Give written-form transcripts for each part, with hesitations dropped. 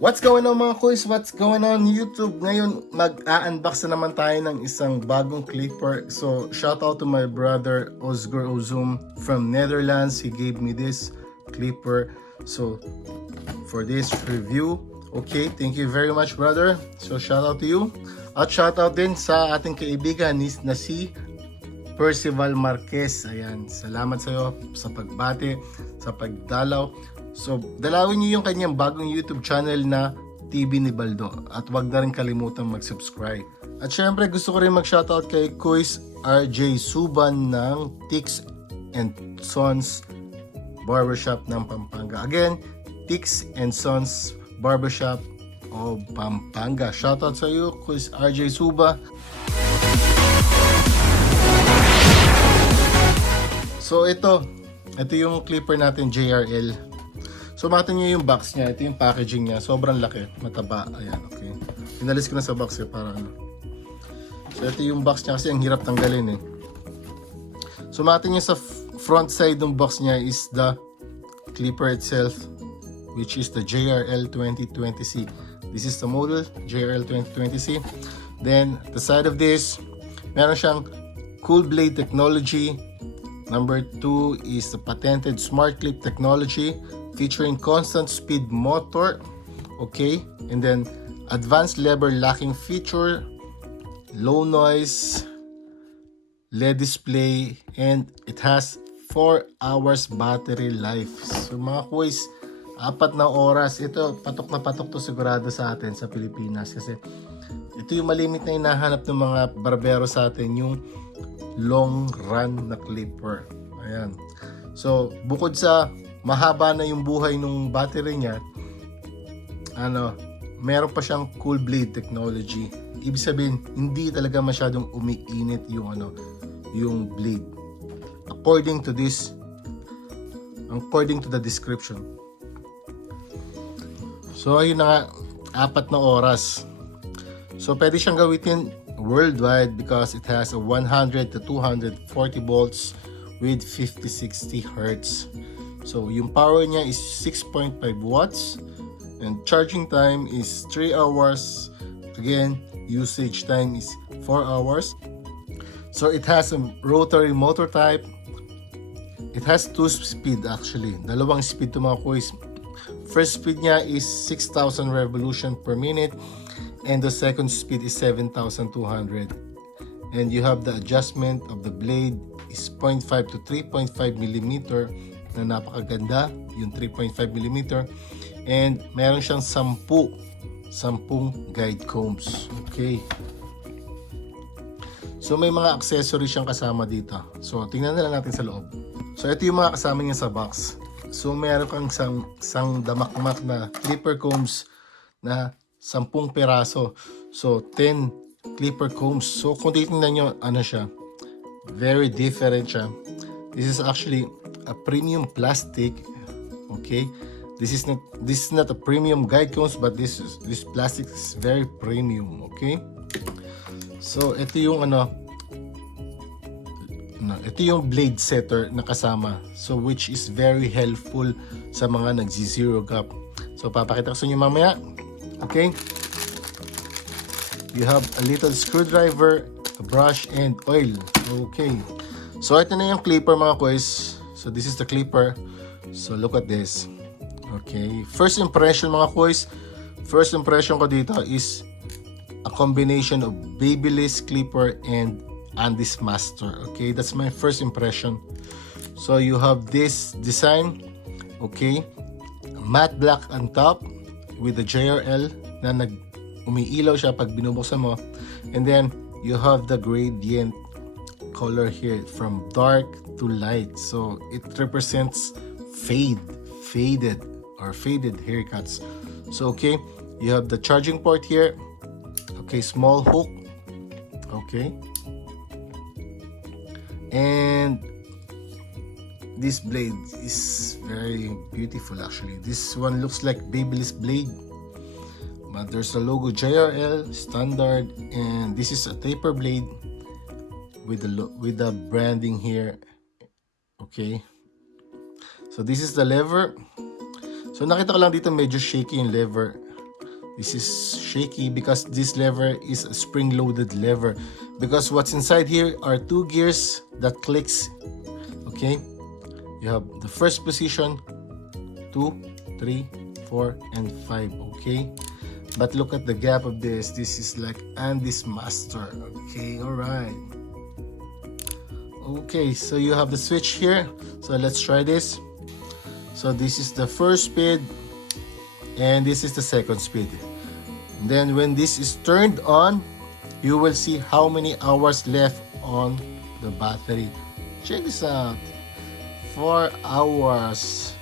What's going on mga kuys? What's going on YouTube? Ngayon, mag-a-unbox na naman tayo ng isang bagong clipper. So, shout out to my brother Oscar Ozum from Netherlands. He gave me this clipper. So, for this review, okay, thank you very much brother. So, shout out to you. At shout out din sa ating kaibigan na si Percival Marquez. Ayan, salamat sa iyo sa pagbati, sa pagdalaw. So, dalawin niyo yung kanyang bagong YouTube channel na TV ni Baldo. At wag na rin kalimutan mag-subscribe. At syempre, gusto ko rin mag-shoutout kay Kuis RJ Suban ng Tnx Sons Barbershop ng Pampanga. Again, Tnx Sons Barbershop of Pampanga. Shoutout sa iyo, Kuis RJ Suba. So, ito yung clipper natin, JRL. So, makita nyo yung box niya. Ito yung packaging niya. Sobrang laki. Mataba. Ayan, okay. Pinalis ko na sa box para ano. So, ito yung box niya kasi ang hirap tanggalin eh. So, makita nyo sa front side ng box niya is the clipper itself, which is the JRL2020C. This is the model, JRL2020C. Then, the side of this, meron siyang cool blade technology. Number 2 is the patented smart clip technology, featuring constant speed motor, okay, and then advanced lever locking feature, low noise, LED display, and it has 4 hours battery life. So mga kuys, 4 na oras. Ito, patok na patok to sigurado sa atin sa Pilipinas kasi ito yung malimit na hinahanap ng mga barbero sa atin, yung long run na clipper. Ayan. So, bukod sa mahaba na yung buhay ng battery niya, meron pa siyang cool blade technology. Ibig sabihin, hindi talaga masyadong umiinit yung blade. According to the description. So, ayun na nga, 4 na oras. So, pwede siyang gamitin worldwide because it has a 100 to 240 volts with 50-60 Hz. So, yung power niya is 6.5 watts and charging time is 3 hours. Again, usage time is 4 hours. So, it has a rotary motor type. It has 2 speed actually. Dalawang speed to mga kuys. First speed niya is 6,000 revolution per minute and the second speed is 7,200. And you have the adjustment of the blade is 0.5 to 3.5 millimeter na napakaganda, yung 3.5mm, and meron siyang 10 guide combs. Okay, so may mga accessories siyang kasama dito. So tingnan na lang natin sa loob. So ito yung mga kasama niya sa box. So meron kang isang damakmak na clipper combs na 10 peraso. So 10 clipper combs. So kung titingnan nyo, ano siya, very different siya. This is actually a premium plastic. Okay, this is not a premium guide combs, but this plastic is very premium. Okay, so ito yung ito yung blade setter na kasama, so which is very helpful sa mga nagzi-zero gap. So papakita ko sa inyo mamaya. Okay, you have a little screwdriver, a brush, and oil. Okay, so ito na yung clipper mga kuys. So this is the clipper. So look at this. Okay, first impression mga kuys. First impression ko dito is a combination of Babyliss clipper and Andes Master. Okay, that's my first impression. So you have this design. Okay, matte black on top with the JRL na umiilaw siya pag binubuksan mo. And then you have the gradient color here from dark to light. So it represents faded haircuts. So okay, you have the charging port here. Okay, small hook. Okay, and this blade is very beautiful actually. This one looks like Babyliss blade, but there's a logo JRL standard, and this is a taper blade with the branding here. Okay, so this is the lever. So nakita ko lang dito medyo shaky yung lever. This is shaky because this lever is a spring-loaded lever. Because what's inside here are two gears that clicks. Okay, you have the first position, 2, 3, 4, and 5. Okay, but look at the gap of this. This is like Andy's master. Okay, all right. Okay, so you have the switch here. So let's try this. So this is the first speed, and this is the second speed. Then when this is turned on, you will see how many hours left on the battery. Check this out. 4 hours.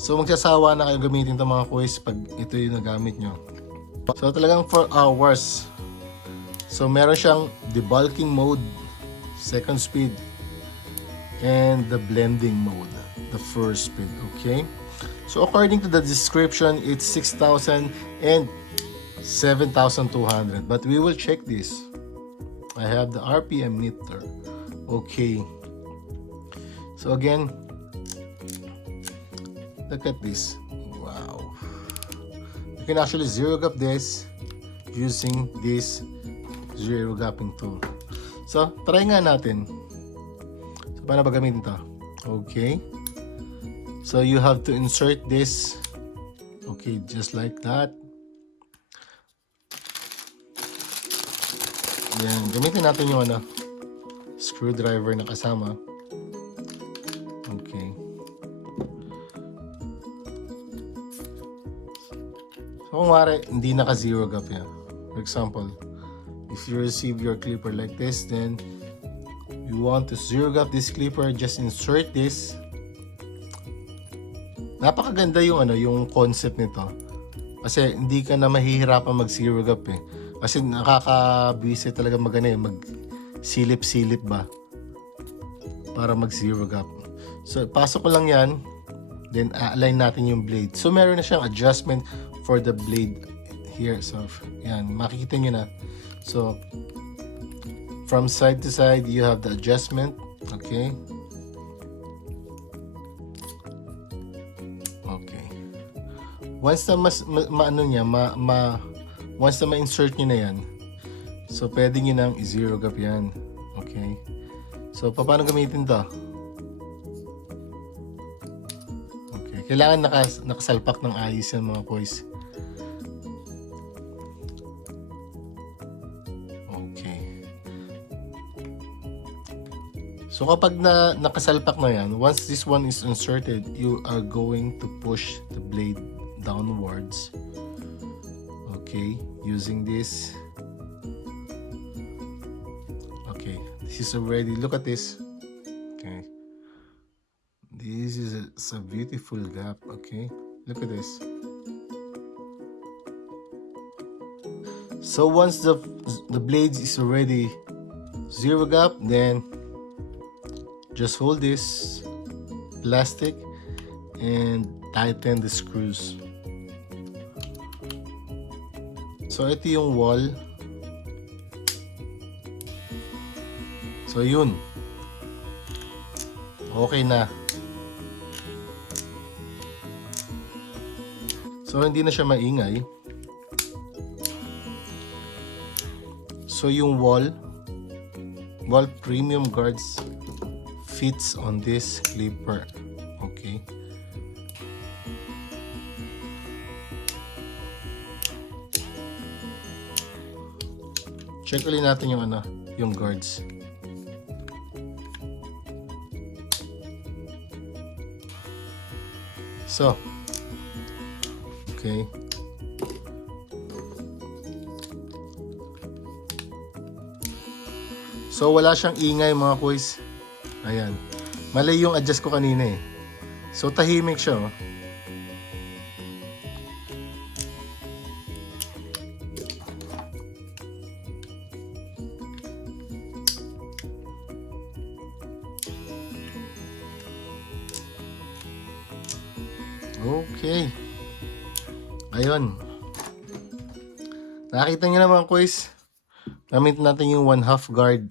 So magsasawa na kayo gamitin itong mga quiz pag ito yung nagamit nyo. So talagang 4 hours. So meron siyang debulking mode, second speed, and the blending mode, the first speed. Okay. So according to the description, it's 6,000 and 7,200. But we will check this. I have the RPM meter. Okay. So again, look at this. Wow. You can actually zero gap this using this zero gapping tool. So try nga natin. So paano ba gamitin ito? Okay. So you have to insert this, okay, just like that. Yan, gamitin natin yung screwdriver na kasama. Okay. So kung wari, hindi naka-zero gap yan. For example, if you receive your clipper like this, then you want to zero gap this clipper, just insert this. Napakaganda yung concept nito. Kasi hindi ka na mahihirapan mag-zero gap eh. Kasi nakakabisi talaga mag-silip-silip ba para mag-zero gap. So pasok ko lang yan, then align natin yung blade. So meron na siyang adjustment for the blade here. So yan, makikita nyo na. So from side to side, you have the adjustment. Okay. Once na once na ma-insert nyo na yan, so pwede nyo nang i-zero gap yan. Okay. So, paano gamitin to? Okay. Kailangan nakasalpak ng ayos yan mga boys. Okay. So, kapag nakasalpak na yan, once this one is inserted, you are going to push the blade downwards. Okay, using this. Okay, this is already, look at this. Okay, this is a beautiful gap. Okay, look at this. So once the blade is already zero gap, then just hold this plastic and tighten the screws. So ito yung wall. So yun. Okay na. So hindi na siya maingay. So yung wall premium guards fits on this clipper. Okay. Check ulit natin yung guards. So, okay. So, wala siyang ingay mga boys. Ayan. Mali yung adjust ko kanina eh. So, tahimik siya oh. Okay. Ayun. Nakita nyo naman quiz. Gamitin natin yung 1/2 guard.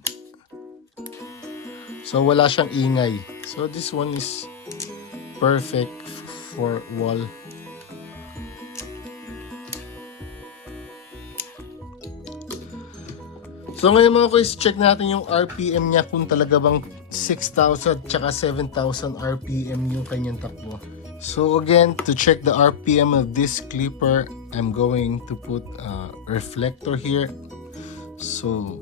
So wala siyang ingay. So this one is perfect for wall. So ngayon mga kuys, check natin yung RPM niya kung talaga bang 6,000 tsaka 7,000 RPM yung kanyang takbo. So again, to check the RPM of this clipper, I'm going to put a reflector here. So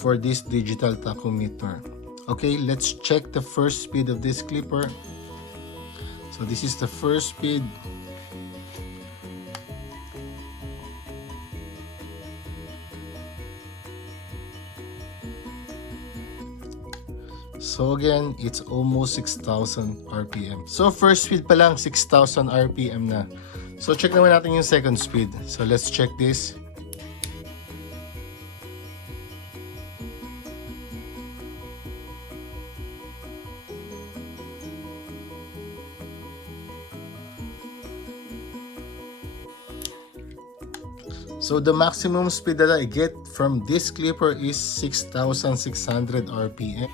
for this digital tachometer. Okay, let's check the first speed of this clipper. So this is the first speed. So again, it's almost 6,000 RPM. So first speed pa lang, 6,000 RPM na. So check naman natin yung second speed. So let's check this. So the maximum speed that I get from this clipper is 6,600 RPM.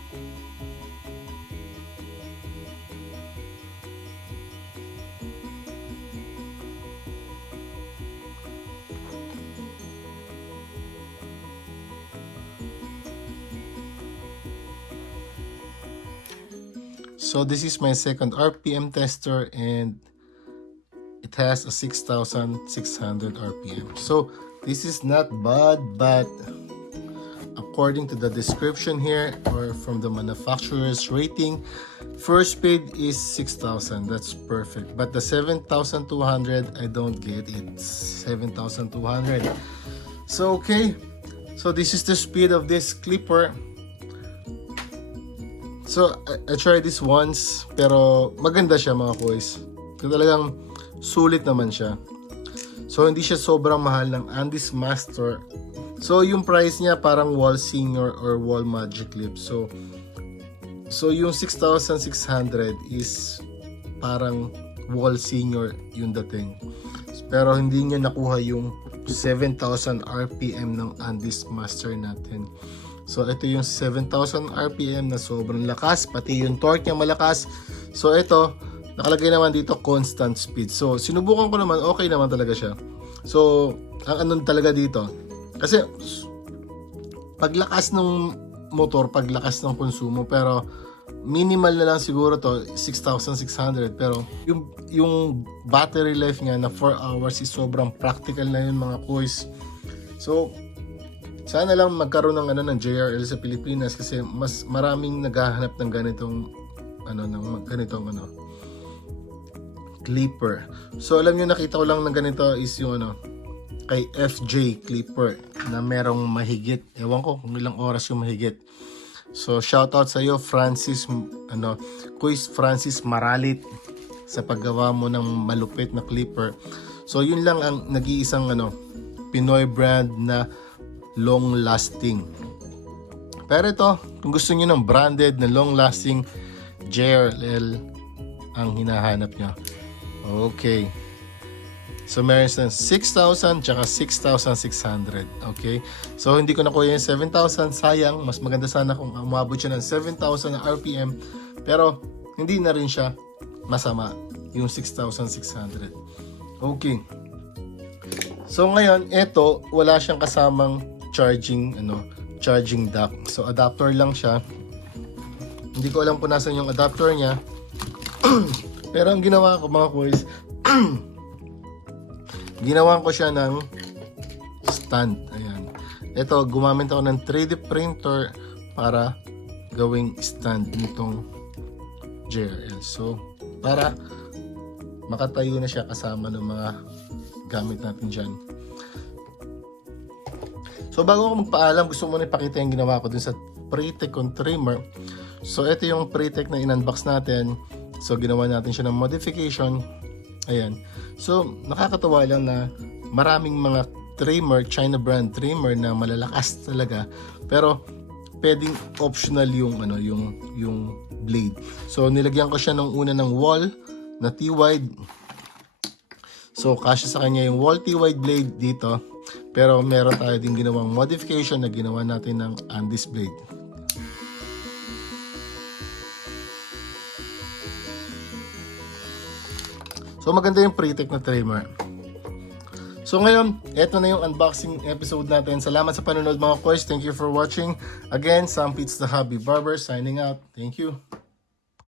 So this is my second RPM tester and it has a 6,600 RPM. So this is not bad, but according to the description here or from the manufacturer's rating, first speed is 6,000. That's perfect. But the 7,200, I don't get it. 7,200. So okay. So this is the speed of this clipper. So I tried this once, pero maganda siya mga boys. So talagang sulit naman siya. So hindi siya sobrang mahal ng Andes Master. So yung price niya parang wall senior or wall magic clip. So yung 6,600 is parang wall senior yung dating. Pero hindi niya nakuha yung 7,000 RPM ng Andes Master natin. So ito yung 7,000 RPM na sobrang lakas, pati yung torque niya malakas. So ito, nakalagay naman dito constant speed. So sinubukan ko naman, okay naman talaga siya. So ang ano talaga dito, kasi paglakas ng motor, paglakas ng konsumo, pero minimal na lang siguro to 6,600, pero yung battery life niya na 4 hours is sobrang practical na yun mga boys. So sana lang magkaroon ng ng JRL sa Pilipinas kasi mas maraming naghahanap ng ganitong clipper. So alam niyo, nakita ko lang ng ganito is yung kay FJ clipper na merong mahigit, ewan ko kung ilang oras yung mahigit. So shoutout sa iyo Kuis Francis Maralit sa paggawa mo ng malupit na clipper. So yun lang ang nag-iisang Pinoy brand na long lasting. Pero ito, kung gusto niyo ng branded na long lasting, JRL ang hinahanap niyo. Okay. So meron ng 6,000 tsaka 6,600. Okay. So hindi ko nakuha yung 7,000. Sayang. Mas maganda sana kung umabot siya ng 7,000 na RPM. Pero hindi na rin siya masama yung 6,600. Okay. So ngayon, ito wala siyang kasamang charging dock. So adapter lang siya. Hindi ko alam kung nasan yung adapter niya. Pero ang ginawa ko mga boys, ginawan ko siya ng stand. Ayan. Ito, gumamit ako ng 3D printer para gawing stand nitong JRL. So para makatayo na siya kasama ng mga gamit natin dyan. So bago ako magpaalam, gusto mo na ipakita yung ginawa ko dun sa pre-tech on trimmer. So ito yung pre-tech na in-unbox natin. So ginawa natin siya ng modification. Ayan. So nakakatawa lang na maraming mga trimmer, China brand trimmer na malalakas talaga. Pero pwedeng optional yung blade. So nilagyan ko siya ng una ng wall na T-wide. So kasya sa kanya yung wall T-wide blade dito. Pero meron tayo din ginawang modification na ginawa natin ng Andes blade. So maganda yung pre-tech na trimmer. So ngayon, eto na yung unboxing episode natin. Salamat sa panonood mga koys. Thank you for watching. Again, Sam Pits the Hobby Barber signing out. Thank you.